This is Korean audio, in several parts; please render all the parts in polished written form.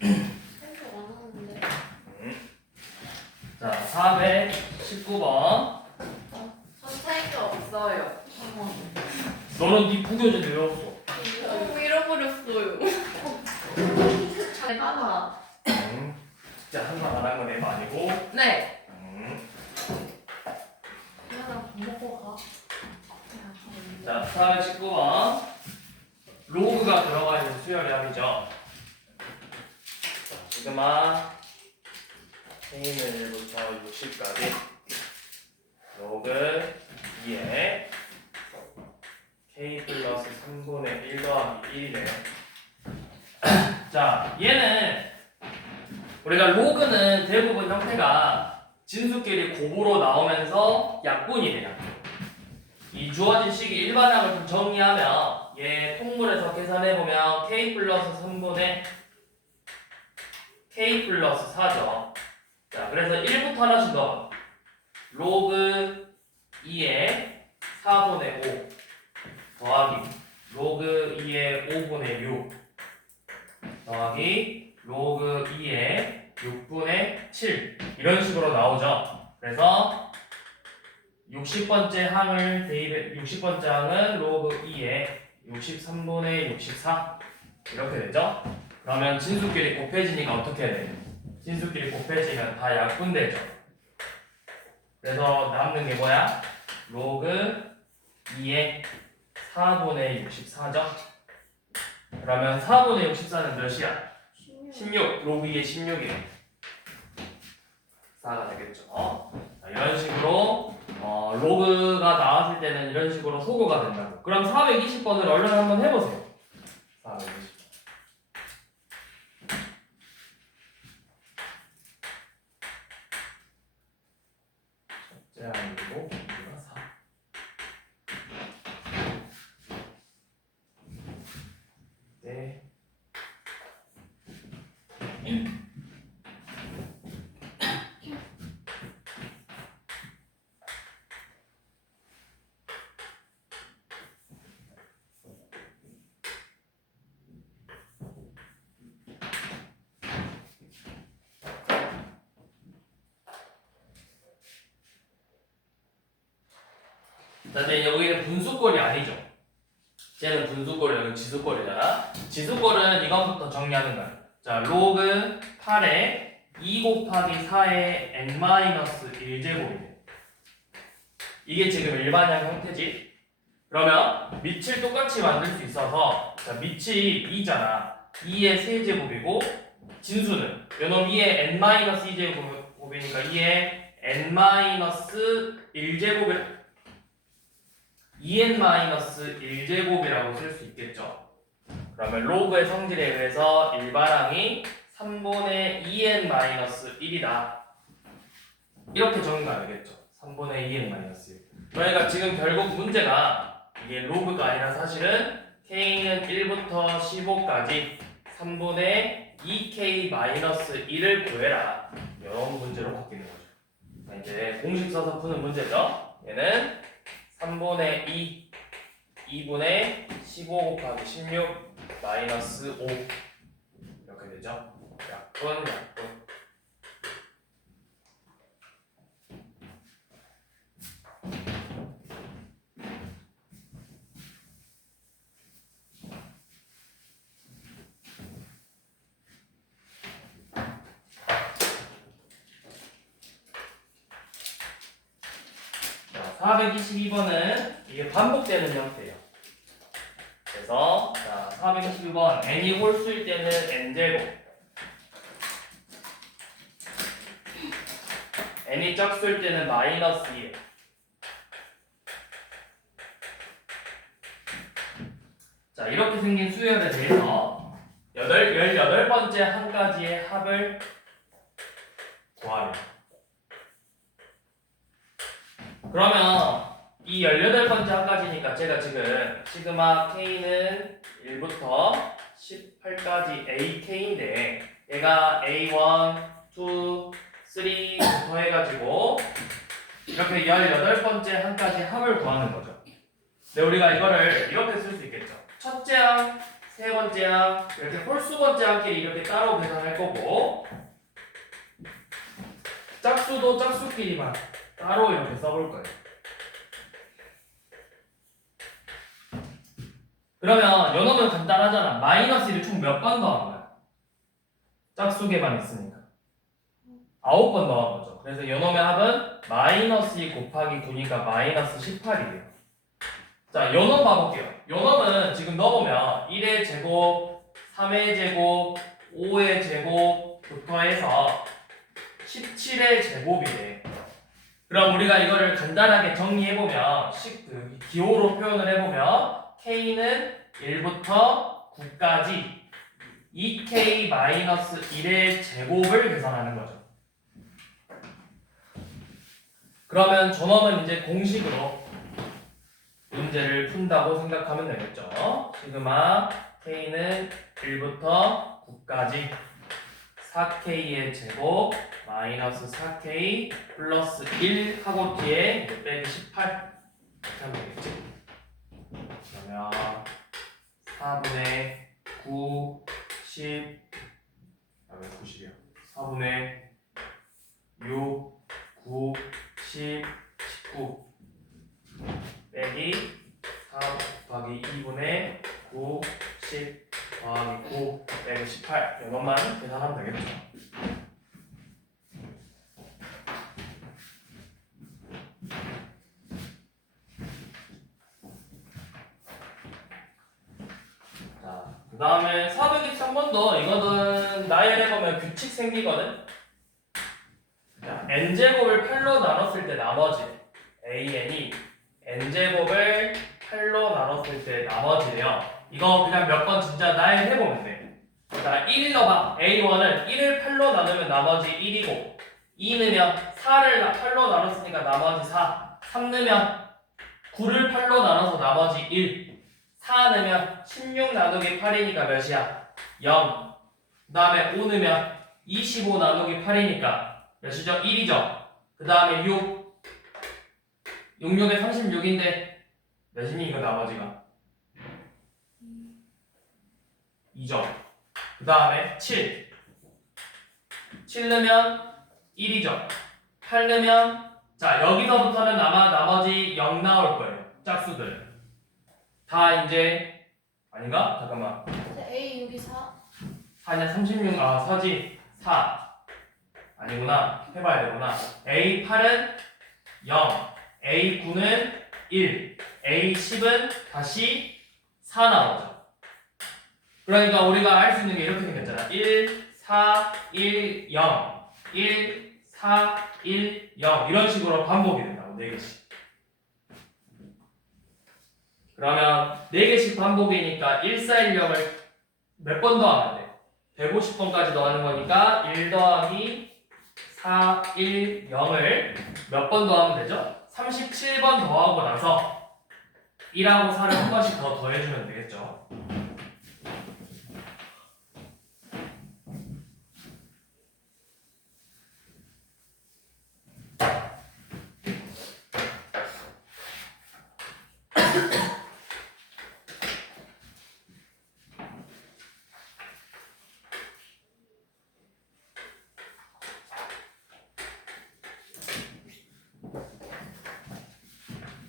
생각 안 하는데. 자, 419번. 선생님이 없어요. 너는 네 구겨진 왜 없어? 잃어버렸어요. 잘 봐봐. 진짜 한번 안 한 건 애가 아니고. 네. 미안하다 밥 먹고 가. 자, 419번. 로그가 들어가 있는 수열의 합이죠. 자, 시그마 K는 1부터 60까지 로그 2에 K 플러스 3분의 1 더하기 1이래요. 자, 얘는 우리가 로그는 대부분 형태가 진수끼리 곱으로 나오면서 약분이 돼요. 이 주어진 식이 일반항을 좀 정리하면 얘 통분해서 계산해보면 K 플러스 3분의 K 플러스 4죠. 자, 그래서 1부터 하나씩 넣어. 로그 2의 4분의 5 더하기 로그 2의 5분의 6 더하기 로그 2의 6분의 7 이런 식으로 나오죠. 그래서 60번째 항을 대입해 60번째 항은 로그 2의 63분의 64 이렇게 되죠. 그러면 진수끼리 곱해지니까 어떻게 해야 돼요? 진수끼리 곱해지면 다 약분되죠. 그래서 남는 게 뭐야? 로그 2의 4분의 64죠. 그러면 4분의 64는 몇이야? 16. 로그 2의 16이에요. 4가 되겠죠. 자, 이런 식으로 로그가 나왔을 때는 이런 식으로 소거가 된다고. 그럼 420번을 얼른 한번 해보세요. 420번. 첫째 항이고 여기가 4. 네. 자, 이제 여기는 분수꼴이 아니죠. 쟤는 분수꼴이 여기 지수꼴이잖아. 지수꼴은 이것부터 정리하는 거야. 자, 로그 8에 2 곱하기 4의 n-1제곱이네. 이게 지금 일반형 형태지. 그러면 밑을 똑같이 만들 수 있어서 자, 밑이 2잖아. 2의 세제곱이고 진수는 요놈 2의 n-2제곱이니까 2의 n-1제곱이 2n-1제곱이라고 쓸 수 있겠죠. 그러면 로그의 성질에 의해서 일반항이 3분의 2n-1이다. 이렇게 정리가 되겠죠. 3분의 2n-1. 그러니까 지금 결국 문제가 이게 로그가 아니라 사실은 k는 1부터 15까지 3분의 2k-1을 구해라. 이런 문제로 바뀌는 거죠. 자, 이제 공식 써서 푸는 문제죠. 얘는 3분의 2, 2분의 15 곱하기 16 마이너스 5 이렇게 되죠. 약분. 자, 422번은 이게 반복되는 형태예요. 그래서 자, 422번 n이 홀수일 때는 n제곱, n이 짝수일 때는 마이너스 2. 자, 이렇게 생긴 수열에 대해서 18번째 한 가지의 합을 구하래요. 그러면 이 18번째 한 가지니까 제가 지금 시그마 k는 1부터 18까지 ak인데 얘가 a1, 2, 3부터 해가지고 이렇게 18번째 한 가지 합을 구하는 거죠. 근데 우리가 이거를 이렇게 쓸 수 있겠죠. 첫째 항 세 번째 항 이렇게 홀수 번째 항끼리 이렇게 따로 계산할 거고 짝수도 짝수끼리만 따로 이렇게 써볼 거예요. 그러면 요놈은 간단하잖아. 마이너스 1을 총 몇 번 더한 거야? 짝수계만 있으니까 9번 더한 거죠. 그래서 요놈의 합은 마이너스 2 곱하기 9니까 마이너스 18이에요. 자, 요놈 봐볼게요. 요놈은 지금 넣어보면 1의 제곱, 3의 제곱, 5의 제곱부터 해서 17의 제곱이래. 그럼 우리가 이거를 간단하게 정리해보면 기호로 표현을 해보면 K는 1부터 9까지 2K-1의 제곱을 계산하는 거죠. 그러면 저놈은 이제 공식으로 문제를 푼다고 생각하면 되겠죠. 시그마 K는 1부터 9까지 4K의 제곱 마이너스 4K 플러스 1 하고 뒤에 빼기 18 이렇게 하면 되겠지. 그러면 4분의 9, 10 왜 90이야? 4분의 6, 9, 10, 19 빼기 4 곱하기 2분의 9, 10 더하기 9 빼기 18 이것만 계산하면 되겠죠. 자, 그 다음에 423번도 이거는 나열해보면 규칙 생기거든. 자, n제곱을 8로 나눴을 때 나머지 an이 n제곱을 8로 나눴을 때 나머지래요. 이거 그냥 몇 번 진짜 나열해보면 돼. 자, 1 넣어봐. A1은 1을 8로 나누면 나머지 1이고 2 넣으면 4를 8로 나눴으니까 나머지 4 3 넣으면 9를 8로 나눠서 나머지 1 4 넣으면 16 나누기 8이니까 몇이야? 0 그 다음에 5 넣으면 25 나누기 8이니까 몇이죠? 1이죠. 그 다음에 6 66에 36인데 몇이니 이거 나머지가? 2죠. 그 다음에 7 넣으면 1이죠. 8 넣으면 자 여기서부터는 아마 나머지 0 나올 거예요. 짝수들 다 이제 아닌가? 잠깐만 A 6이 4. 4냐 36 4지 4 아니구나 해봐야 되구나. A8은 0 A9는 1 A10은 다시 4 나오죠. 그러니까 우리가 알 수 있는 게 이렇게 생겼잖아. 1 4 1 0 1 4 1 0 이런 식으로 반복이 된다고 4개씩. 그러면 4개씩 반복이니까 1 4 1 0을 몇 번 더하면 돼? 150번까지 더하는 거니까 1 더하기 4 1 0을 몇 번 더하면 되죠? 37번 더하고 나서 1하고 4를 한 번씩 더 더해주면 되겠죠.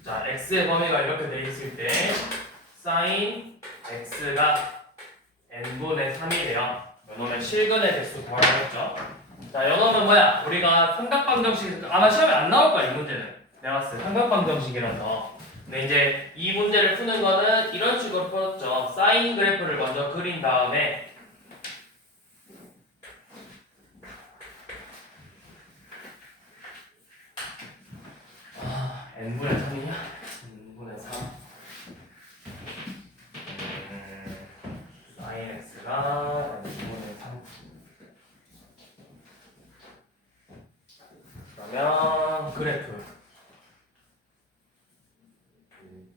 자, x의 범위가 이렇게 돼 있을 때 sin x가 n분의 3이래요. 요놈의 실근의 개수 구하라고 했죠. 자, 요놈은 뭐야? 우리가 삼각방정식 아마 시험에 안 나올 거야, 이 문제는. 내가 봤을 때 삼각방정식이라서. 근데 이제 이 문제를 푸는 거는 이런 식으로 풀었죠. 사인 그래프를 먼저 그린 다음에 n분의 3이냐? n분의 3 sin x가 n분의 3 그러면 그래프 1,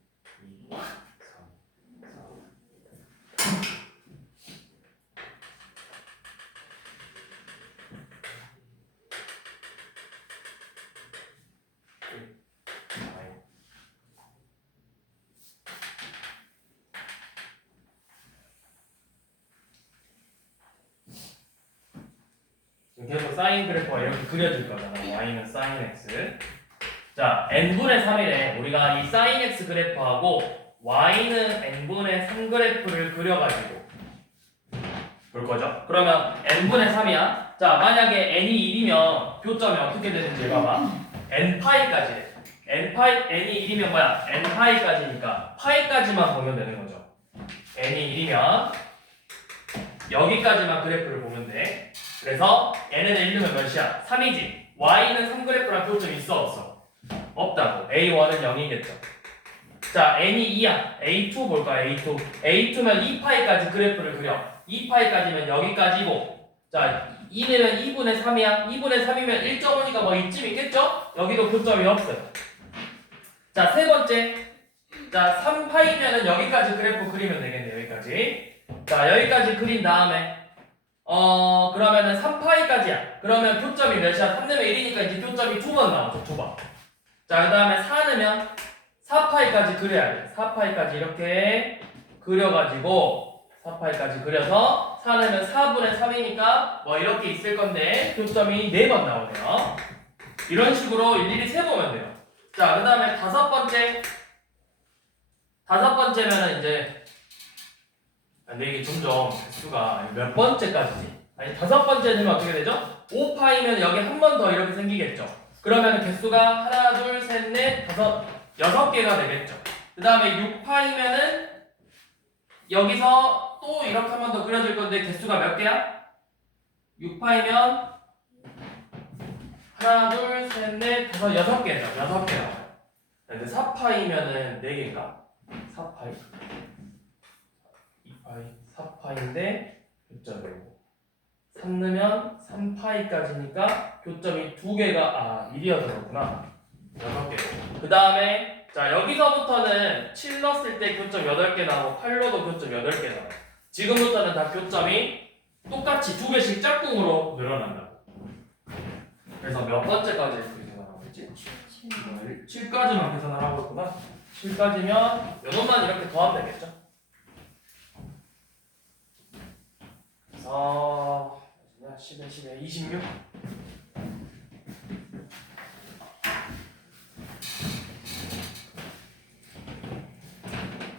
2, 3, 4 1 계속 사인 그래프가 이렇게 그려질 거잖아. y는 sin x. 자, n분의 3이래. 우리가 이 sin x 그래프하고 y는 n분의 3 그래프를 그려가지고 볼 거죠. 그러면 n분의 3이야. 자, 만약에 n이 1이면 교점이 어떻게 되는지 봐봐. n파이까지. n이 1이면 뭐야? n파이까지니까 파이까지만 보면 되는 거죠. n이 1이면 여기까지만 그래프를 보면 돼. 그래서 n은 1이면 몇이야? 3이지. y는 3그래프랑 교점이 있어 없어? 없다고. a1은 0이겠죠. 자, n이 2야. a2 볼까? a2. a2면 2파이까지 그래프를 그려. 2파이까지면 여기까지고. 자, 2면 2분의 3이야. 2분의 3이면 1.5니까 뭐 이쯤 있겠죠? 여기도 교점이 없어요. 자, 세 번째. 자, 3파이면은 여기까지 그래프 그리면 되겠네. 여기까지. 자, 여기까지 그린 다음에 그러면은 3파이까지야. 그러면 교점이 몇이야? 3 넣으면 1이니까 이제 교점이 2번 나오죠. 2번. 자, 그 다음에 4 넣으면 4파이까지 그려야 돼. 4파이까지 이렇게 그려가지고 4파이까지 그려서 4 넣으면 4분의 3이니까 뭐 이렇게 있을 건데 교점이 4번 나오네요. 이런 식으로 일일이 세보면 돼요. 자, 그 다음에 다섯 번째면은 이제 근데 이게 점점 개수가 몇 번째까지지? 아니 다섯 번째 되면 어떻게 되죠? 5파이면 여기 한 번 더 이렇게 생기겠죠. 그러면 개수가 하나, 둘, 셋, 넷, 다섯, 6개가 되겠죠. 그 다음에 6파이면은 여기서 또 이렇게 한 번 더 그려질 건데 개수가 몇 개야? 6파이면 하나, 둘, 셋, 넷, 다섯, 6개죠. 6개 나와요. 근데 4파이면은 4개인가? 4파이 2파이 4파이인데 교점이고 3 넣으면 3파이까지니까 교점이 2개가 1이어서 그렇구나. 6개. 그 다음에 자 여기서부터는 7 넣었을 때 교점 8개 나오고 8 넣어도 교점 8개 나와요. 지금부터는 다 교점이 똑같이 2개씩 짝꿍으로 늘어난다고. 그래서 몇 번째까지 이렇게 계산하고 있지? 7까지만 계산을 하고 있구나. 7까지면 요놈만 이렇게 더하면 되겠죠? 그래서 10에 10에 26.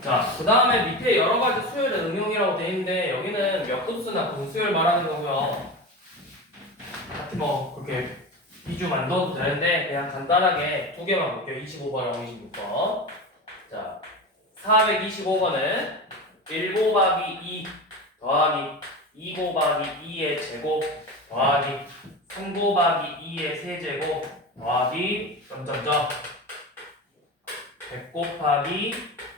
자, 그 다음에 밑에 여러 가지 수열의 응용이라고 되어 있는데 여기는 몇 급수나 분수열 말하는 거고요. 하여튼 뭐 그렇게 비주 만들어도 되는데 그냥 간단하게 두 개만 볼게요. 25번이랑 26번. 자, 425번은 1 곱하기 2 더하기 2 곱하기 2의 제곱 더하기 3 곱하기 2의 세제곱 더하기 점점점 100 곱하기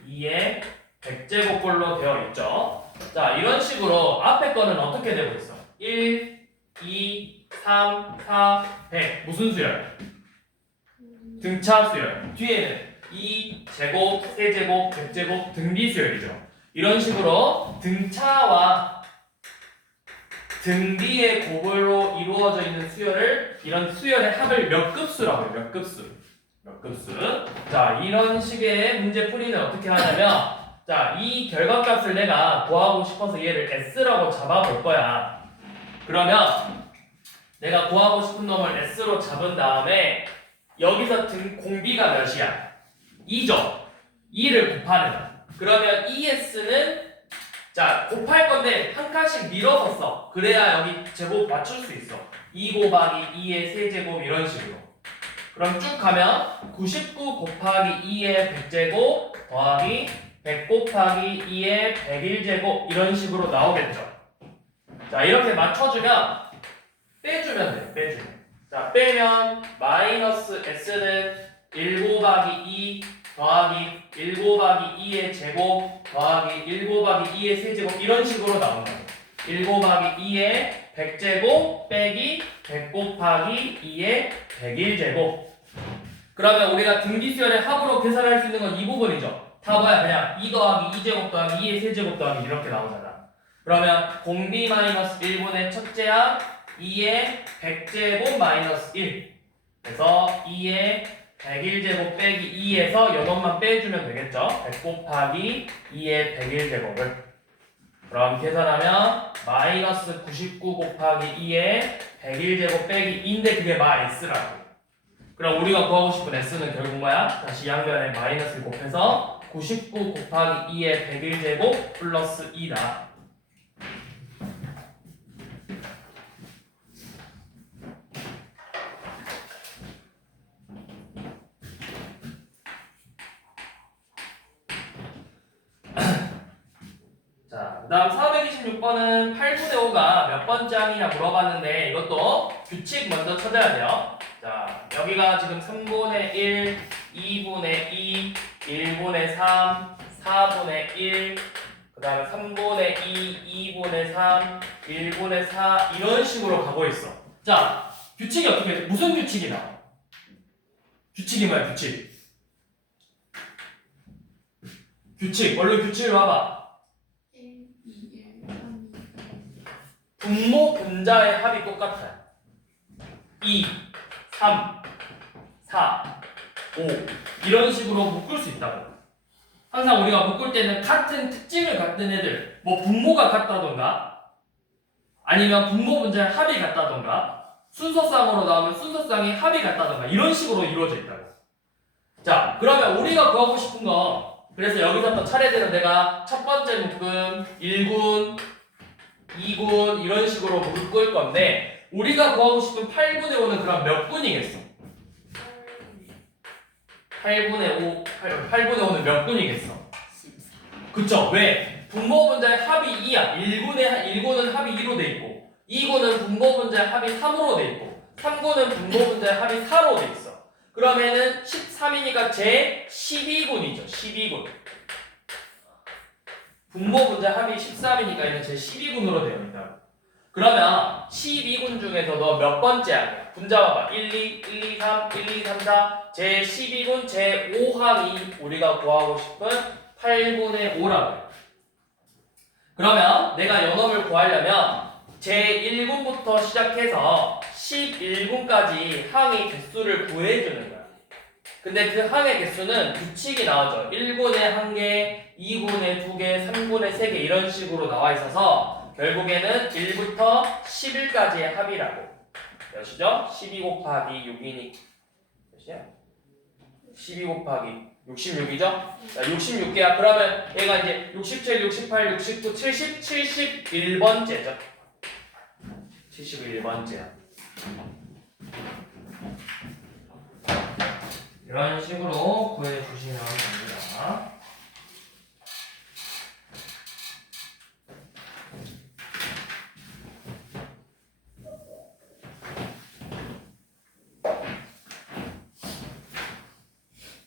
2의 100제곱꼴로 되어 있죠. 자, 이런 식으로 앞에 거는 어떻게 되고 있어? 1, 2, 3, 4, 100 무슨 수열? 등차 수열. 뒤에는 2, 제곱, 세제곱, 100제곱 등비 수열이죠. 이런 식으로 등차와 등비의 곱으로 이루어져 있는 수열을 이런 수열의 합을 몇 급수라고 해요. 몇 급수. 몇 급수. 자, 이런 식의 문제 풀이는 어떻게 하냐면 자, 이 결과값을 내가 구하고 싶어서 얘를 S라고 잡아볼 거야. 그러면 내가 구하고 싶은 놈을 S로 잡은 다음에 여기서 공비가 몇이야? 2죠. 2를 곱하는 거야. 그러면 ES는 자 곱할 건데 한 칸씩 밀어서 써. 그래야 여기 제곱 맞출 수 있어. 2 곱하기 2의 세제곱 이런 식으로. 그럼 쭉 가면 99 곱하기 2의 100제곱 더하기 100 곱하기 2의 101제곱 이런 식으로 나오겠죠. 자 이렇게 맞춰주면 빼주면 돼. 빼주면. 자 빼면 마이너스 S는 1 곱하기 2 더하기 1 곱하기 2의 제곱 더하기 1 곱하기 2의 세제곱 이런 식으로 나온다. 1 곱하기 2의 100제곱 빼기 100 곱하기 2의 101제곱. 그러면 우리가 등비수열의 합으로 계산할 수 있는 건 이 부분이죠. 다 뭐야? 그냥 2 더하기 2제곱 더하기 2의 세제곱 더하기 이렇게 나오잖아. 그러면 공비 마이너스 1분의 첫째 합 2의 100제곱 마이너스 1. 그래서 2의 101제곱 빼기 2에서 요것만 빼주면 되겠죠. 100 곱하기 2의 101제곱을. 그럼 계산하면 마이너스 99 곱하기 2에 101제곱 빼기 2인데 그게 마 S라고. 그럼 우리가 구하고 싶은 S는 결국 뭐야? 다시 양변에 마이너스를 곱해서 99 곱하기 2에 101제곱 플러스 2다. 자, 그 다음 426번은 8분의 5가 몇 번째 항이냐 물어봤는데 이것도 규칙 먼저 찾아야 돼요. 자, 여기가 지금 3분의 1, 2분의 2, 1분의 3, 4분의 1, 그 다음에 3분의 2, 2분의 3, 1분의 4 이런 식으로 가고 있어. 자, 규칙이 어떻게 돼? 무슨 규칙이 나와? 규칙이 뭐야, 규칙? 규칙, 얼른 규칙을 봐봐. 1, 2, 1, 3, 2. 분모 분자의 합이 똑같아요. 2, 3, 4, 5 이런 식으로 묶을 수 있다고. 항상 우리가 묶을 때는 같은 특징을 갖는 애들, 뭐 분모가 같다던가 아니면 분모 분자의 합이 같다던가 순서쌍으로 나오면 순서쌍의 합이 같다던가 이런 식으로 이루어져 있다고. 자, 그러면 우리가 구하고 싶은 거, 그래서 여기서부터 차례대로 내가 첫 번째 묶음 1군 2군 이런 식으로 묶을 건데 우리가 구하고 싶은 8분의 5는 그럼 몇 분이겠어? 8분의 5는 몇 분이겠어? 14. 그쵸? 왜? 분모 분자의 합이 2야. 1군은 합이 2로 돼 있고 2군은 분모 분자의 합이 3으로 돼 있고 3군은 분모 분자의 합이 4로 돼 있어. 그러면은 13이니까 제 12군이죠. 12군. 분모 분자 합이 13이니까 얘는 제 12군으로 되어 있다. 그러면 12군 중에서 너 몇 번째 항이야? 분자 봐봐. 1, 2, 1, 2, 3, 1, 2, 3, 4 제 12군 제 5항이 우리가 구하고 싶은 8분의 5라고 해. 그러면 내가 요놈을 구하려면 제 1군부터 시작해서 11군까지 항의 개수를 구해주는 거야. 근데 그 항의 개수는 규칙이 나오죠. 1군에 1개, 2군에 2개, 3군에 3개 이런 식으로 나와 있어서 결국에는 1부터 11까지의 합이라고. 몇이죠? 12 곱하기 6이니 몇이야? 12 곱하기 66이죠? 자, 66개야. 그러면 얘가 이제 67, 68, 69, 70, 71번째죠. 71번째야. 이런 식으로 구해주시면 됩니다.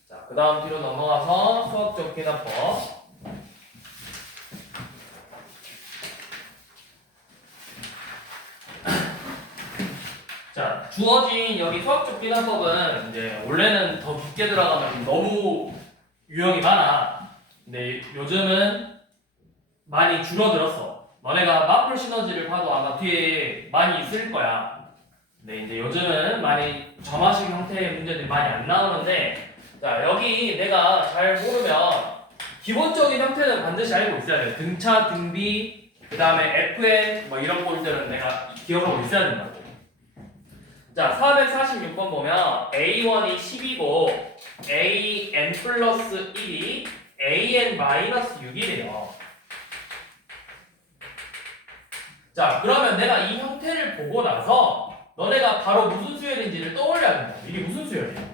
자, 그 다음 뒤로 넘어가서 수학적 계산법. 자, 주어진 여기 수학적 계산법은 이제 원래는 더 깊게 들어가면 너무 유형이 많아. 근데 요즘은 많이 줄어들었어. 너네가 마플 시너지를 봐도 아마 뒤에 많이 있을 거야. 근데 이제 요즘은 많이 점화식 형태의 문제들이 많이 안 나오는데, 자, 여기 내가 잘 모르면 기본적인 형태는 반드시 알고 있어야 돼. 등차, 등비, 그 다음에 FN 뭐 이런 꼴들은 내가 기억하고 있어야 된다고. 자, 446번 보면 A1이 10이고 AN 플러스 1이 AN 마이너스 6이래요. 자, 그러면 내가 이 형태를 보고 나서 너네가 바로 무슨 수열인지를 떠올려야 된다. 이게 무슨 수열이야?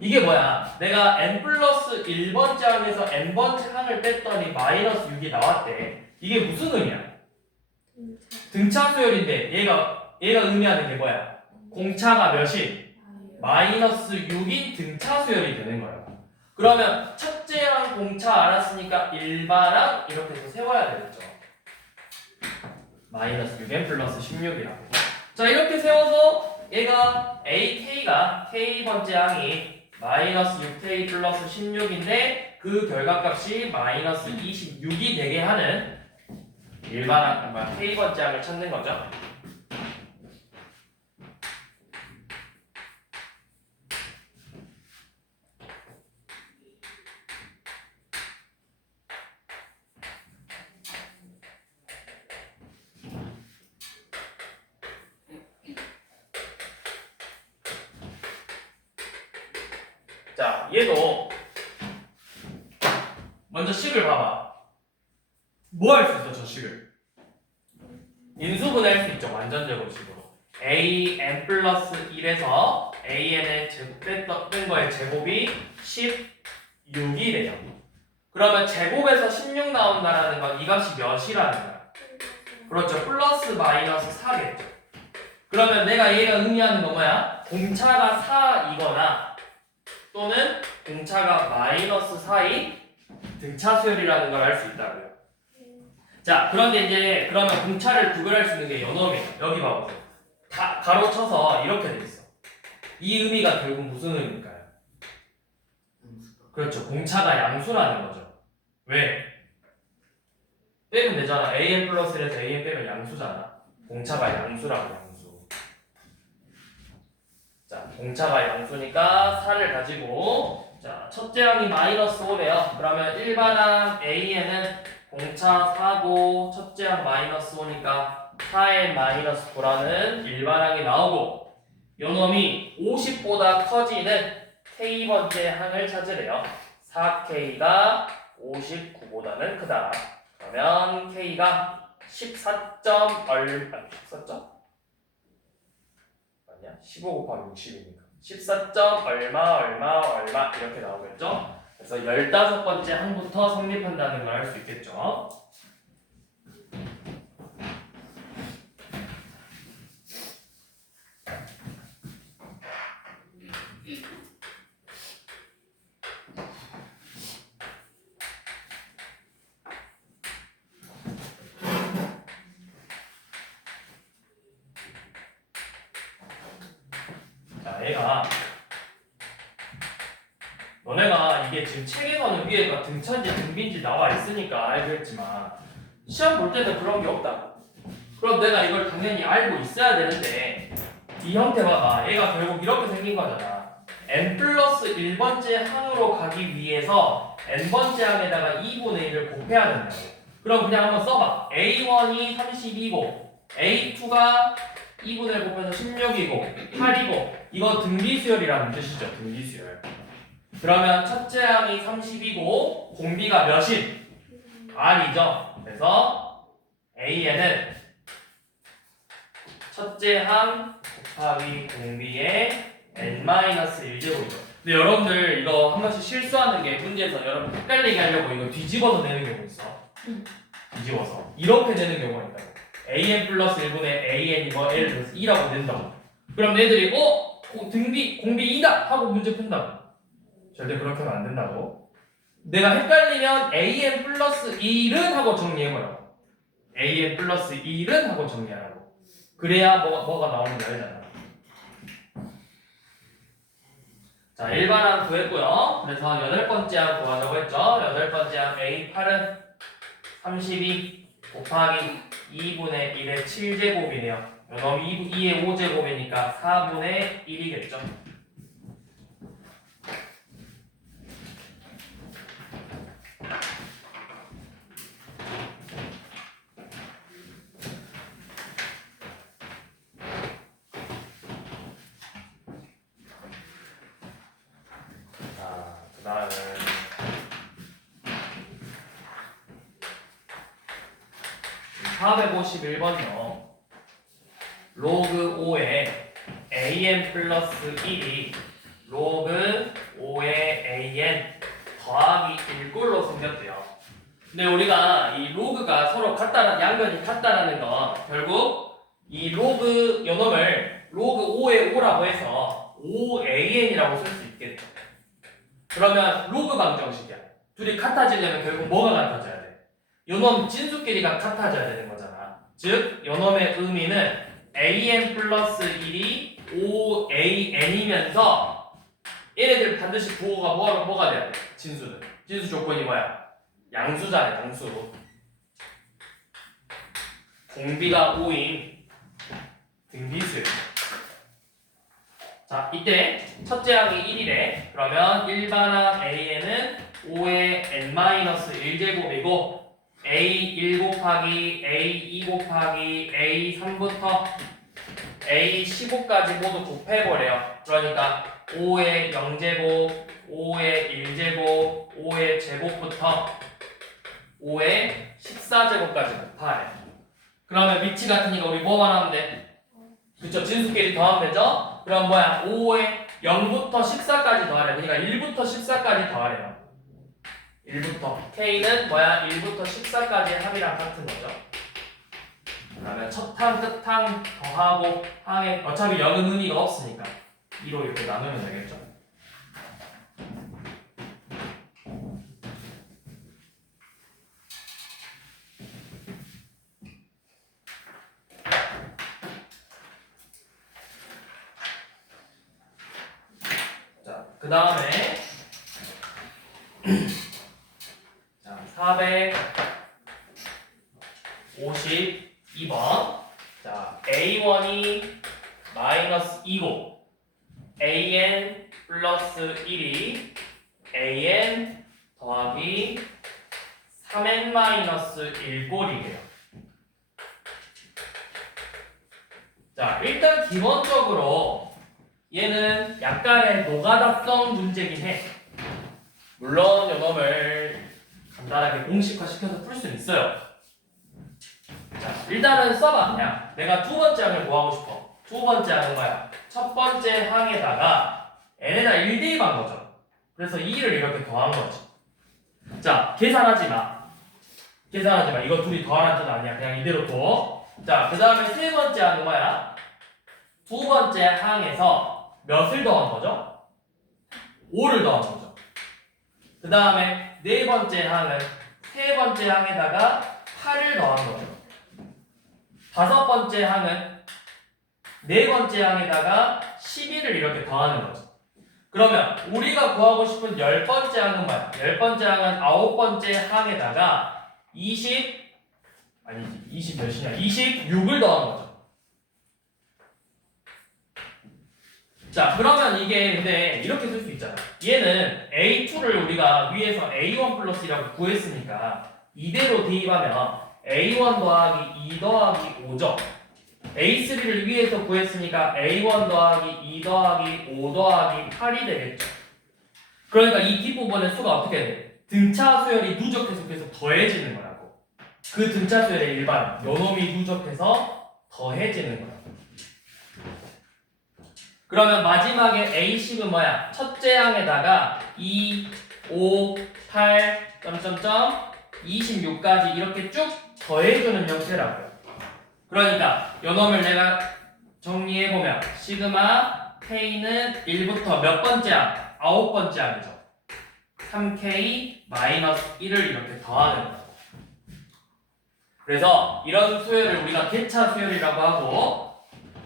이게 뭐야? 내가 n 플러스 1번째 항에서 n번째 항을 뺐더니 마이너스 6이 나왔대. 이게 무슨 의미야? 등차 수열인데 얘가 의미하는 게 뭐야? 공차가 몇이? 마이너스 6인 등차 수열이 되는 거야. 그러면 첫째랑 공차 알았으니까 일반항 이렇게 해서 세워야 되겠죠. 마이너스 6n 플러스 16이라고. 자, 이렇게 세워서 얘가 AK가 K번째 항이 마이너스 6K 플러스 16인데 그 결과값이 마이너스 26이 되게 하는 일반항, K번째 항을 찾는 거죠. 자, 얘도 먼저 식을 봐봐. 뭐 할 수 있어, 저 식을? 인수분해할 수 있죠, 완전 제곱식으로. an 플러스 1에서 an의 뺀 거의 제곱이 16이래요. 그러면 제곱에서 16 나온다라는 건 이 값이 몇이라는 거야? 그렇죠, 플러스 마이너스 4겠죠. 그러면 내가 얘가 의미하는 건 뭐야? 공차가 4이거나 또는 공차가 마이너스 4인 등차수열이라는 걸 알 수 있다고요. 자, 그런데 이제 그러면 공차를 구별할 수 있는 게 요놈이에요. 여기 봐보세요. 다 가로쳐서 이렇게 돼 있어. 이 의미가 결국 무슨 의미일까요? 그렇죠, 공차가 양수라는 거죠. 왜? 빼면 되잖아. an 플러스 1에서 an 빼면 양수잖아. 공차가 양수라고, 양수. 자, 공차가 양수니까 4를 가지고, 자, 첫째 항이 마이너스 5래요. 그러면 일반항 an은 공차 4고 첫째 항 마이너스 5니까 4n 마이너스 9라는 일반항이 나오고, 요놈이 50보다 커지는 k번째 항을 찾으래요. 4k가 59보다는 크다. 그러면 k가 14점 얼마? 14점? 아니야? 15 곱하기 60이니까 14점 얼마 이렇게 나오겠죠? 그래서 15번째 항부터 성립한다는 걸 알 수 있겠죠? 자, 얘가 너네가 이게 지금 책에서는 위에가 등차인지 등비인지 나와 있으니까 알겠지만 시험 볼 때는 그런 게 없다. 그럼 내가 이걸 당연히 알고 있어야 되는데 이 형태 봐봐. 얘가 결국 이렇게 생긴 거잖아. n 플러스 1번째 항으로 가기 위해서 n번째 항에다가 2분의 1을 곱해야 된다고. 그럼 그냥 한번 써봐. a1이 32고 a2가 2분의 1 곱해서 16이고 8이고 이거 등비수열이라는 뜻이죠. 등비수열. 그러면 첫째 항이 30이고 공비가 몇인? r이죠. 그래서 an은 첫째 항 곱하기 공비의 n-1제곱이죠. 근데 여러분들 이거 한 번씩 실수하는 게 문제에서 여러분 헷갈리게 하려고 이거 뒤집어서 내는 경우 있어. 뒤집어서 이렇게 내는 경우가 있다고. an 플러스 1분의 an이 뭐 예를 들어서 2라고 낸다고. 그럼 얘들이 등비 공비 2다 하고 문제 푼다고. 절대 그렇게 하면 안 된다고. 내가 헷갈리면 an 플러스 1은 하고 정리해버려. an 플러스 1은 하고 정리하라고. 그래야 뭐가 나오는지 알잖아. 자, 일반항 구했고요. 그래서 8번째 항 구하자고 했죠. 8번째 항 A8은 32 곱하기 2분의 1의 7제곱이네요. 요놈이 2의 5제곱이니까 4분의 1이겠죠. 자, 그 다음은 451번요. 로그 5의 an 플러스 1이 로그 5의 an 더하기 1꼴로 생겼대요. 근데 우리가 이 로그가 서로 같다는 양변이 같다라는 건 결국 이 로그 요놈을 로그 5의 5라고 해서 5an이라고 쓸 수 있겠죠. 그러면 로그 방정식이야. 둘이 같아지려면 결국 뭐가 같아져야 돼? 요놈 진수끼리가 같아져야 되는 거잖아. 즉 요놈의 의미는 an 플러스 1이 5an이면서 얘네들 반드시 부호가 뭐가 돼야 돼? 진수는. 진수 조건이 뭐야? 양수잖아, 양수. 공비가 5인 등비수예요. 자, 이때 첫째 항이 1이래. 그러면 일반항 an은 5의 n-1제곱이고 a1 곱하기 a2 곱하기 a3부터 a15까지 모두 곱해버려요. 그러니까 5의 0제곱, 5의 1제곱, 5의 제곱부터 5의 14제곱까지 곱하래. 그러면 위치 같으니까 우리 뭐만 하면 돼? 그쵸? 진수끼리 더하면 되죠? 그럼 뭐야? 5의 0부터 14까지 더하래. 그러니까 1부터 14까지 더하래요. 1부터. K는 뭐야? 1부터 14까지의 합이랑 같은 거죠. 그러면 첫 항, 끝 항 더하고 항에 어차피 0은 의미가 없으니까 2로 이렇게 나누면 되겠죠. 자, 그 다음에 자, 452번. 자, A1이 마이너스 2고 AN 플러스 1이 AN 더하기 3N 마이너스 1꼴이래요. 자, 일단 기본적으로 얘는 약간의 노가다성 문제긴 해. 물론 요놈을 간단하게 공식화시켜서 풀 수는 있어요. 자, 일단은 써봐. 그냥 내가 두 번째 항을 구하고 싶어. 두 번째 항은 뭐야? 첫 번째 항에다가 n에다 1 대입한 거죠. 그래서 2를 이렇게 더한 거지. 자, 계산하지 마. 계산하지 마. 이거 둘이 더하라는 뜻 아니야. 그냥 이대로 둬. 자, 그 다음에 세 번째 항은 뭐야? 두 번째 항에서 몇을 더한 거죠? 5를 더한 거죠. 그 다음에 네 번째 항은 세 번째 항에다가 8을 더한 거죠. 다섯 번째 항은 네 번째 항에다가 11을 이렇게 더하는 거죠. 그러면 우리가 구하고 싶은 열 번째 항은 뭐야? 열 번째 항은 아홉 번째 항에다가 26을 더한 거죠. 자, 그러면 이게 근데 이렇게 쓸 수 있잖아. 얘는 A2를 우리가 위에서 A1 플러스라고 구했으니까 이대로 대입하면 A1 더하기 2 더하기 5죠. A3를 위에서 구했으니까 A1 더하기 2 더하기 5 더하기 8이 되겠죠. 그러니까 이 뒷부분의 수가 어떻게 돼? 등차 수열이 누적해서 계속 더해지는 거라고. 그 등차 수열의 일반 요놈이 누적해서 더해지는 거라고. 그러면 마지막에 A10은 뭐야? 첫째 항에다가 2, 5, 8, 26까지 이렇게 쭉 더해주는 형태라고요. 그러니까 요놈을 내가 정리해보면 시그마 K는 1부터 몇 번째 항? 9번째 항이죠. 3K 마이너스 1을 이렇게 더하는 거예요. 그래서 이런 수열을 우리가 개차 수열이라고 하고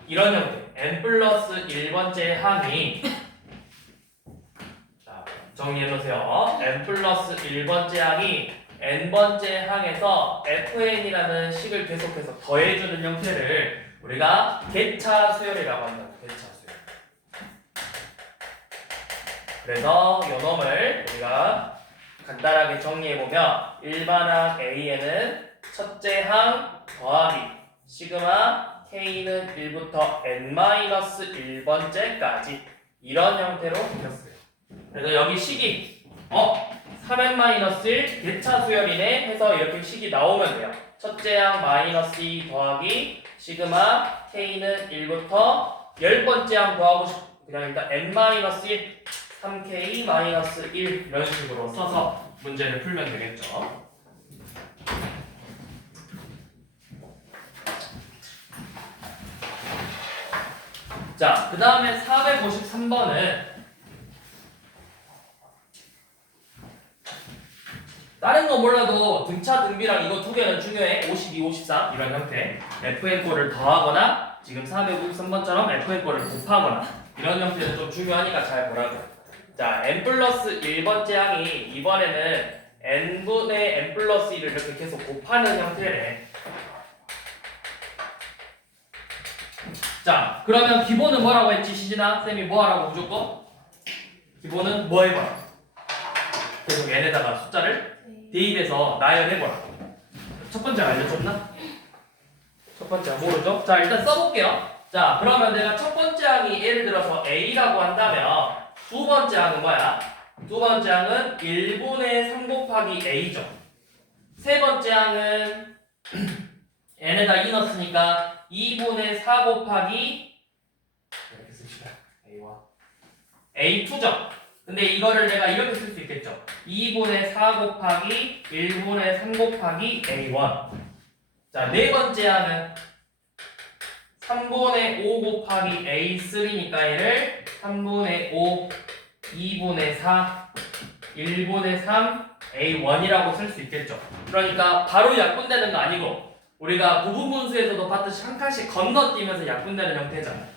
이런 형태 n 플러스 1번째 항이 자, 정리해놓으세요. n 플러스 1번째 항이 n번째 항에서 fn이라는 식을 계속해서 더해주는 형태를 우리가 개차 수열이라고 한다. 개차 수열. 그래서 이 놈을 우리가 간단하게 정리해보면 일반항 A에는 첫째 항 더하기 시그마 K는 1부터 n-1번째까지 이런 형태로 생겼어요. 그래서 여기 식이 3n-1 개차 수열이네 해서 이렇게 식이 나오면 돼요. 첫째 항 마이너스 2 더하기 시그마 K는 1부터 10번째 항 더하고 그냥 일단 n-1 3K-1 이런 식으로 써서 문제를 풀면 되겠죠. 자, 그 다음에 453번은 다른 거 몰라도 등차 등비랑 이거 두 개는 중요해. 52, 53 이런 형태 FN꼴을 더하거나 지금 453번처럼 FN꼴을 곱하거나 이런 형태는 좀 중요하니까 잘 보라고요. 자, n 플러스 1번째 항이 이번에는 n분의 n 플러스 1을 이렇게 계속 곱하는 형태래. 자, 그러면 기본은 뭐라고 했지, 시진아? 쌤이 뭐 하라고 무조건? 기본은 뭐 해봐라. 계속 n에다가 숫자를 대입해서 나열해보라. 첫 번째 알려줬나? 첫 번째 모르죠? 자, 일단 써볼게요. 자, 그러면 내가 첫 번째 항이 예를 들어서 A라고 한다면 두 번째 항은 뭐야? 두 번째 항은 1분의 3 곱하기 a죠. 세 번째 항은 n에다 2 넣었으니까 2분의 4 곱하기 이렇게 씁시다. a2죠. 근데 이거를 내가 이렇게 쓸 수 있겠죠. 2분의 4 곱하기 1분의 3 곱하기 a1. 자, 네 번째 항은 3분의 5 곱하기 a3니까 얘를 3분의 5, 2분의 4, 1분의 3, a1이라고 쓸 수 있겠죠. 그러니까 바로 약분되는 거 아니고 우리가 부분분수에서도 봤듯이 한 칸씩 건너뛰면서 약분되는 형태잖아요.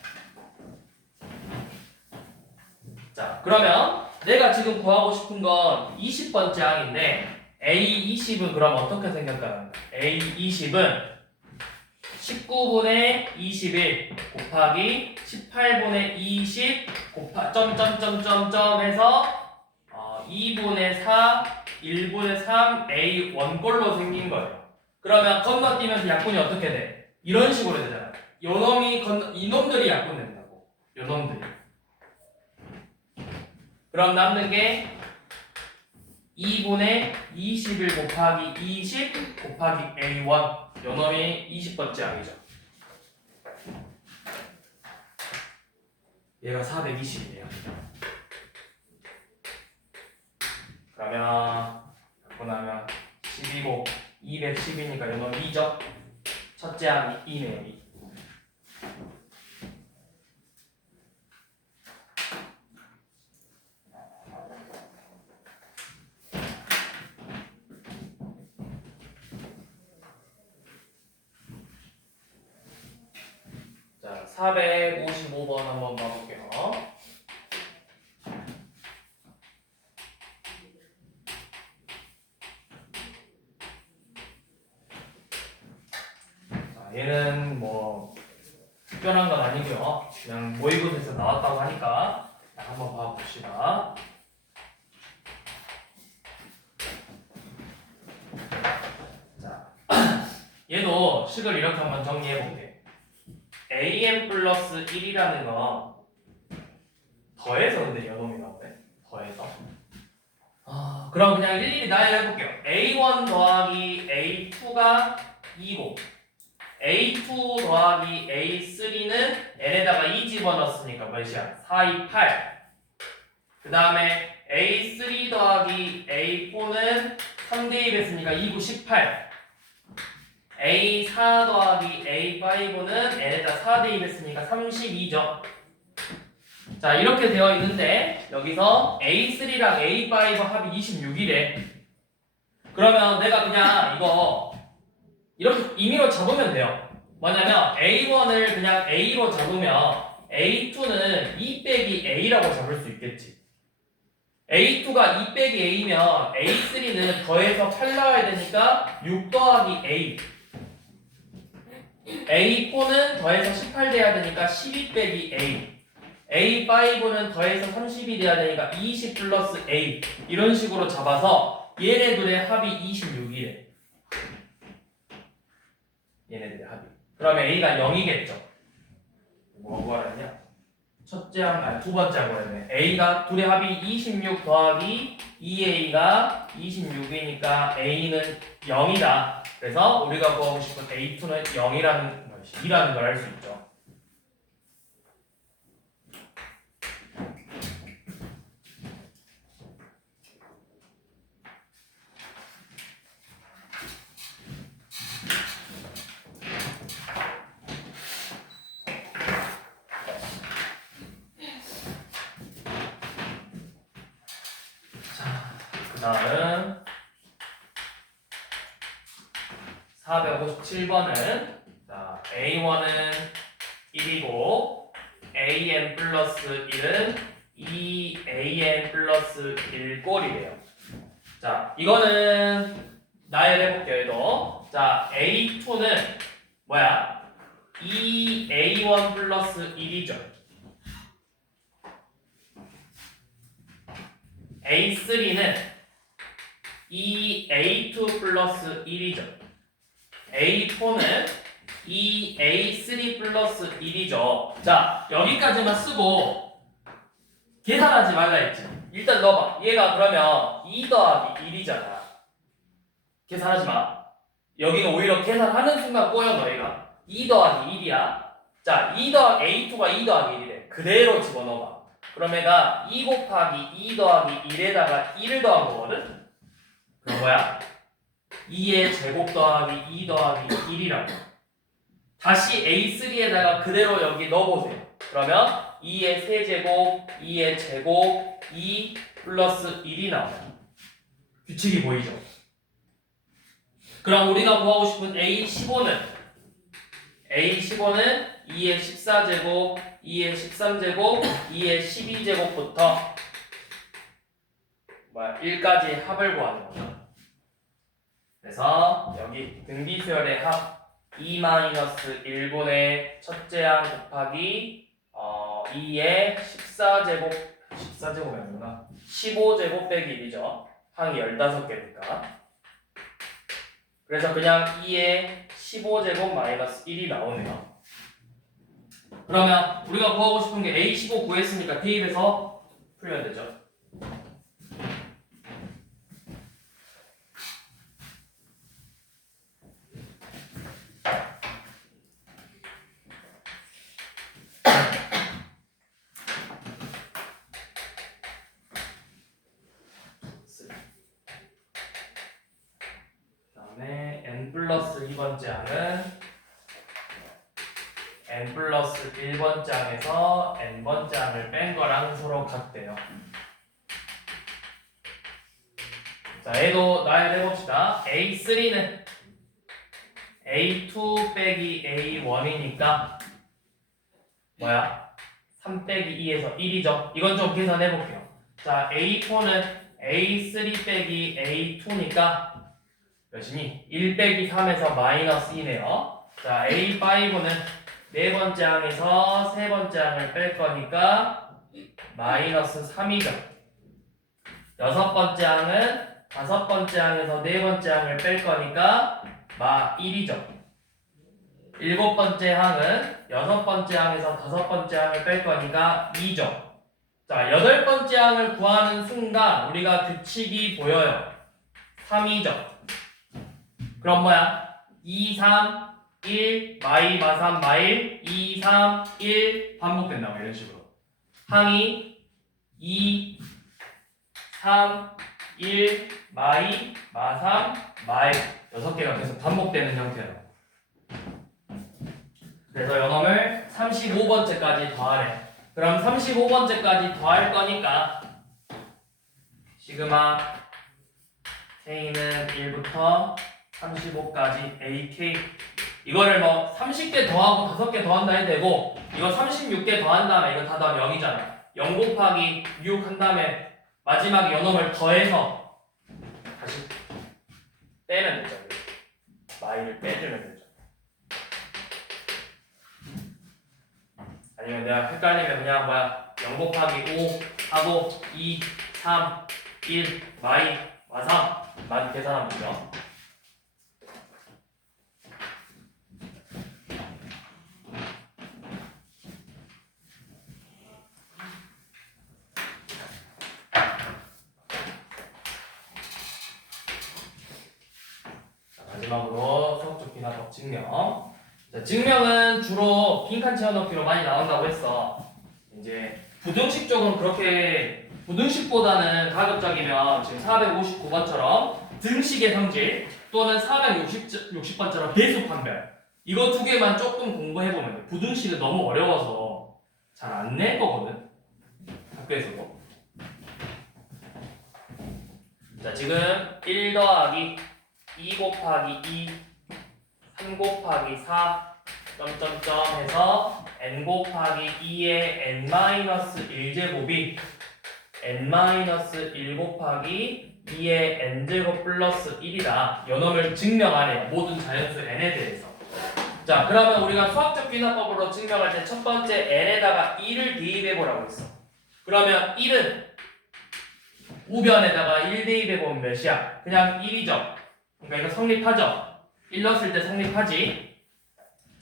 자, 그러면 내가 지금 구하고 싶은 건 20번째 항인데 A20은 그럼 어떻게 생겼다는 거야? A20은 19분의 21 곱하기 18분의 20 곱하 점점점점점 해서 2분의 4, 1분의 3, A 원꼴로 생긴 거예요. 그러면 건너뛰면서 약분이 어떻게 돼? 이런 식으로 되잖아. 이놈들이 약분된다고. 요놈들이. 그럼 남는 게 2분의 21 곱하기 20 곱하기 A1. 요놈이 20번째 항이죠. 얘가 420이에요. 그러면 갖고 나면 12고 210이니까 요놈 2죠. 첫째 항이 2네요. 2. 자, 455번 한번 봐볼게요. 자, 얘는 뭐 특별한 건 아니고요. 그냥 모의고사에서 나왔다고 하니까 한번 봐봅시다. 자, 얘도 식을 이렇게 한번 정리해볼게. am 플러스 1이라는 거 더해서 근데 연놈이 나오네. 더해서. 그럼 그냥 일일이 나열해 볼게요. a1 더하기 a2가 2고 a2 더하기 a3는 n에다가 2 집어넣었으니까 몇이야? 4, 2, 8. 그 다음에 a3 더하기 a4는 3 대입했으니까 2, 9, 18. A4 더하기 A5는 n에다 4 대입했으니까 32죠. 자, 이렇게 되어 있는데 여기서 A3랑 A5 합이 26이래. 그러면 내가 그냥 이거 이렇게 임의로 잡으면 돼요. 뭐냐면 A1을 그냥 A로 잡으면 A2는 2 빼기 A라고 잡을 수 있겠지. A2가 2 빼기 A면 A3는 더해서 8 나와야 되니까 6 더하기 A. A4는 더해서 18 돼야 되니까 12 빼기 A. A5는 더해서 30이 돼야 되니까 20 플러스 A. 이런 식으로 잡아서 얘네들의 합이 26이래. 얘네들의 합이. 그러면 A가 0이겠죠. 뭐라고 하랬냐? 첫째 항, 두 번째 항 거였네. A가 둘의 합이 26 더하기 2A가 26이니까 A는 0이다. 그래서 우리가 구하고 싶은 A2는 0이라는 것이 2라는 걸 알 수 있죠. 그 다음 457번은 A1은 1이고 AN 플러스 1은 2AN 플러스 1꼴이래요. 자, 이거는 나열해볼게요. 얘도. 자, A2는 뭐야? 2A1 플러스 1이죠. A3는 2A2 플러스 1이죠. A4는 2A3 플러스 1이죠. 자, 여기까지만 쓰고 계산하지 말라 했지. 일단 넣어봐. 얘가 그러면 2 더하기 1이잖아. 계산하지 마. 여기는 오히려 계산하는 순간 꼬여 너희가. 2 더하기 1이야. 자, 2 더하기 A2가 2 더하기 1이래. 그대로 집어넣어봐. 그럼 얘가 2 곱하기 2 더하기 1에다가 1을 더한 거거든? 그럼 뭐야? 2의 제곱 더하기 2 더하기 1이라고. 다시 A3에다가 그대로 여기 넣어보세요. 그러면 2의 세제곱, 2의 제곱, 2 플러스 1이 나와요. 규칙이 보이죠? 그럼 우리가 구하고 싶은 A15는 2의 14제곱, 2의 13제곱, 2의 12제곱부터 1까지 합을 구하는 거죠. 그래서 여기 등비수열의 합 2-1분의 첫째 항 곱하기 2의 14제곱이 아니구나. 15제곱 빼기 1이죠. 항이 15개니까. 그래서 그냥 2의 15제곱 마이너스 1이 나오네요. 그러면 우리가 구하고 싶은 게 A15 구했으니까 대입해서 풀면 되죠. 그다음에 n 플러스 2번째 항은 n 플러스 1번째 항에서 n번째 항을 뺀 거랑 서로 같대요. 자, 얘도 나열해 봅시다. A3는 A2 빼기 A1이니까 뭐야? 3 빼기 2에서 1이죠. 이건 좀 계산해 볼게요. 자, A4는 A3 빼기 A2니까 몇이니? 1 빼기 3에서 마이너스 2네요. 자, A5는 네 번째 항에서 세 번째 항을 뺄 거니까 마이너스 3이죠. 여섯 번째 항은 다섯 번째 항에서 네 번째 항을 뺄 거니까 마 1이죠. 일곱 번째 항은 여섯 번째 항에서 다섯 번째 항을 뺄 거니까 2죠. 자, 여덟 번째 항을 구하는 순간 우리가 규칙이 보여요. 3이죠. 그럼 뭐야? 2, 3, 1, 마이, 마3, 마1, 2, 3, 1 반복된다고 이런 식으로. 항이 2, 3, 1, 마이, 마3, 마1 6개가 계속 반복되는 형태예요. 그래서 요놈을 35번째까지 더하래. 그럼 35번째까지 더할 거니까 시그마 K는 1부터 35까지 AK 이거를 뭐 30개 더하고 5개 더한다 해도 되고 이거 36개 더한 다음에 이거 다 더하면 0이잖아. 0 곱하기 6 한 다음에 마지막에 요놈을 더해서 다시 빼면 되죠. 마이를 빼주면 되죠. 아니면 내가 헷갈리면 그냥 뭐야 0 곱하기 5 하고 2, 3, 1 마이 마3만 계산하면 되죠. 마지막으로 수학적 비나법 증명. 자, 증명은 주로 빈칸 채워넣기로 많이 나온다고 했어. 이제 부등식 쪽은 그렇게 부등식보다는 가급적이면 지금 459번처럼 등식의 성질 또는 460번처럼 배수 판별 이거 두 개만 조금 공부해보면 돼. 부등식은 너무 어려워서 잘 안 낼 거거든. 학교에서도. 자, 지금 1 더하기 2 곱하기 2 3 곱하기 4 점점점 해서 n 곱하기 2의 n-1제곱이 n-1 곱하기 2의 n제곱 플러스 1이다. 요놈을 증명하래요. 모든 자연수 n에 대해서. 자, 그러면 우리가 수학적 귀납법으로 증명할 때 첫 번째 n에다가 1을 대입해보라고 했어. 그러면 1은 우변에다가 1 대입해보면 몇이야? 그냥 1이죠. 그러니까 이거 성립하죠? 1 넣었을 때 성립하지.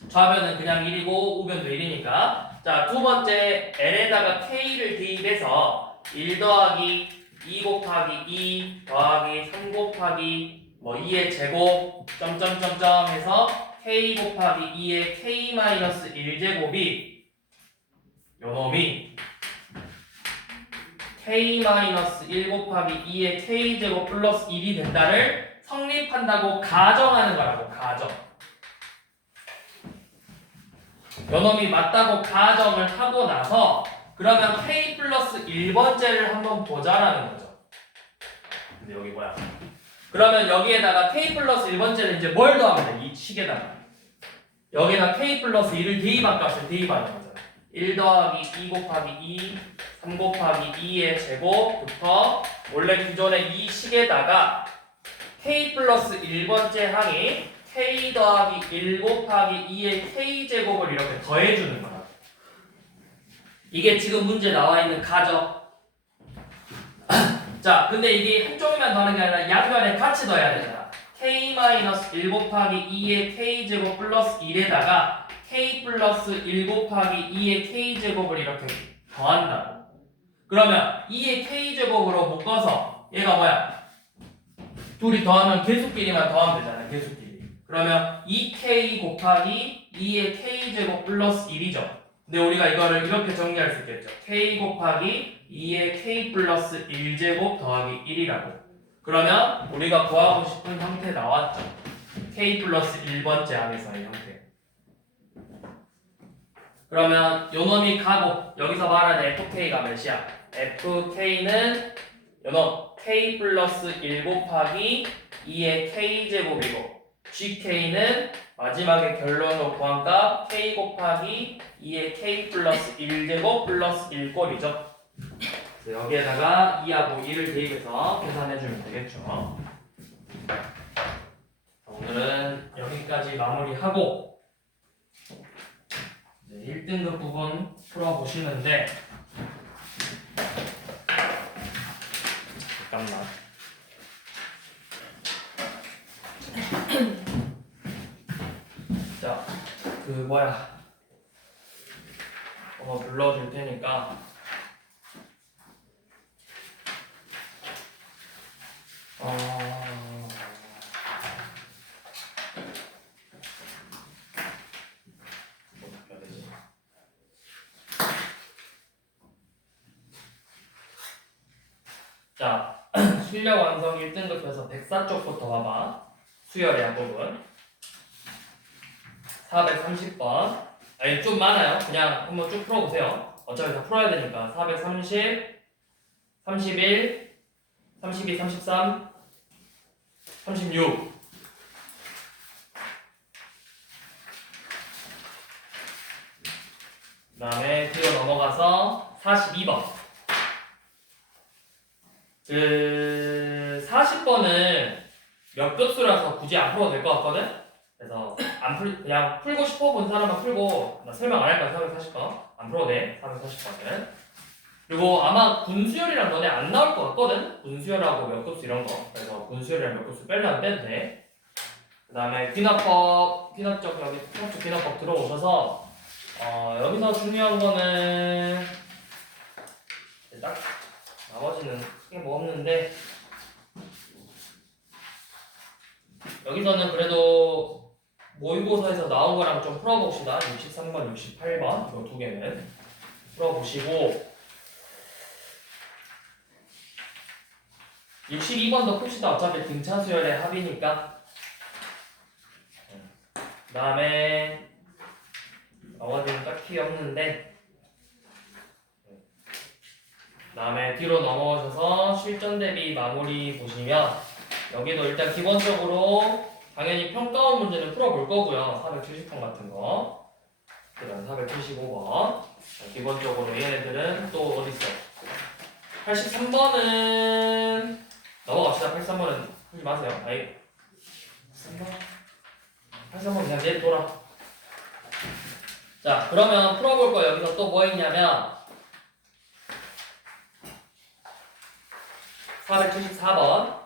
좌변은 그냥 1이고 우변도 1이니까. 자, 두 번째 n에다가 k를 대입해서 1 더하기 2 곱하기 2 더하기 3 곱하기 뭐 2의 제곱 점점점점 해서 k 곱하기 2의 k-1 제곱이 요놈이 k-1 곱하기 2의 k 제곱 플러스 1이 된다를 성립한다고 가정하는 거라고. 가정. 요놈이 맞다고 가정을 하고 나서 그러면 k 플러스 1번째를 한번 보자라는 거죠. 근데 여기 뭐야? 그러면 여기에다가 k 플러스 1번째를 이제 뭘 더하면 돼? 이 식에다가 여기다 k 플러스 1을 대입한 값을 대입하는 거잖아. 1 더하기 2 곱하기 2 3 곱하기 2의 제곱부터 원래 기존의 이 식에다가 k 플러스 1번째 항이 k 더하기 1 곱하기 2의 k제곱을 이렇게 더해주는 거야. 이게 지금 문제 나와 있는 가정. 자, 근데 이게 한쪽에만 더하는 게 아니라 양변에 같이 더해야 되잖아. k-1 곱하기 2의 k제곱 플러스 1에다가 k 플러스 1 곱하기 2의 k제곱을 이렇게 더한다. 그러면 2의 k제곱으로 묶어서 얘가 뭐야? 둘이 더하면 계수끼리만 더하면 되잖아. 계수끼리. 그러면 2k 곱하기 2의 k제곱 플러스 1이죠. 근데 우리가 이거를 이렇게 정리할 수 있겠죠. k 곱하기 2의 k 플러스 1제곱 더하기 1이라고. 그러면 우리가 구하고 싶은 형태 나왔죠. k 플러스 1번째 항에서의 형태. 그러면 요놈이 가고 여기서 말하는 fk가 몇이야? fk는 요놈 k 플러스 1 곱하기 2의 k제곱이고 gk는 마지막에 결론으로 구한 값 k 곱하기 2의 k 플러스 1제곱 플러스 1꼴이죠. 여기에다가 2하고 2를 대입해서 계산해주면 되겠죠. 오늘은 여기까지 마무리하고 이제 1등급 부분 풀어보시는데 잠깐만. 자, 그 뭐야? 불러줄 테니까. 뭐 바뀌어야 되지? 자, 실력 완성 1등급에서 104쪽부터 봐봐. 수열의 부분 430번. 아니 좀 많아요. 그냥 한번 쭉 풀어보세요. 어차피 다 풀어야 되니까. 430, 31, 32, 33, 36. 그 다음에 뒤로 넘어가서 42번. 그 40번은 몇 급수라서 굳이 안 풀어도 될 것 같거든? 그래서 그냥 풀고 싶어 본 사람만 풀고 나 설명 안 할 거야. 440번 안 풀어도 돼. 440번은. 그리고 아마 군수열이랑 너네 안 나올 것 같거든? 군수열하고 몇 급수 이런 거. 그래서 군수열이랑 몇 급수 빼려면 빼도 돼. 그 다음에 귀납법, 귀납적 여기 귀납적 귀납법 들어오셔서 여기서 중요한 거는 딱 나머지는 크게 뭐 없는데 여기서는 그래도 모의고사에서 나온 거랑 좀 풀어봅시다. 63번, 68번 이 두 개는 풀어보시고 62번도 풉시다. 어차피 등차 수열의 합이니까. 그 다음에 나머지는 딱히 없는데 그 다음에 뒤로 넘어오셔서 실전 대비 마무리 보시면 여기도 일단 기본적으로 당연히 평가원 문제는 풀어볼 거고요. 470번 같은 거. 그 다음 475번. 기본적으로 얘네들은 또 어디 있어? 83번은 넘어갑시다. 83번은 하지 마세요. 아이. 83번 그냥 내둬라. 자, 그러면 풀어볼 거 여기서 또 뭐 있냐면 474번.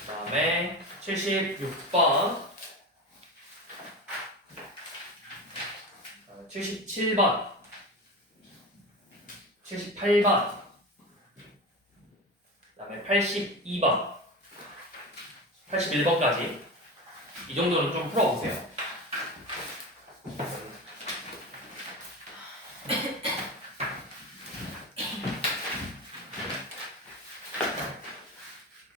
그 다음에 76번. 77번, 78번, 그 다음에 82번, 81번까지 이 정도는 좀 풀어보세요.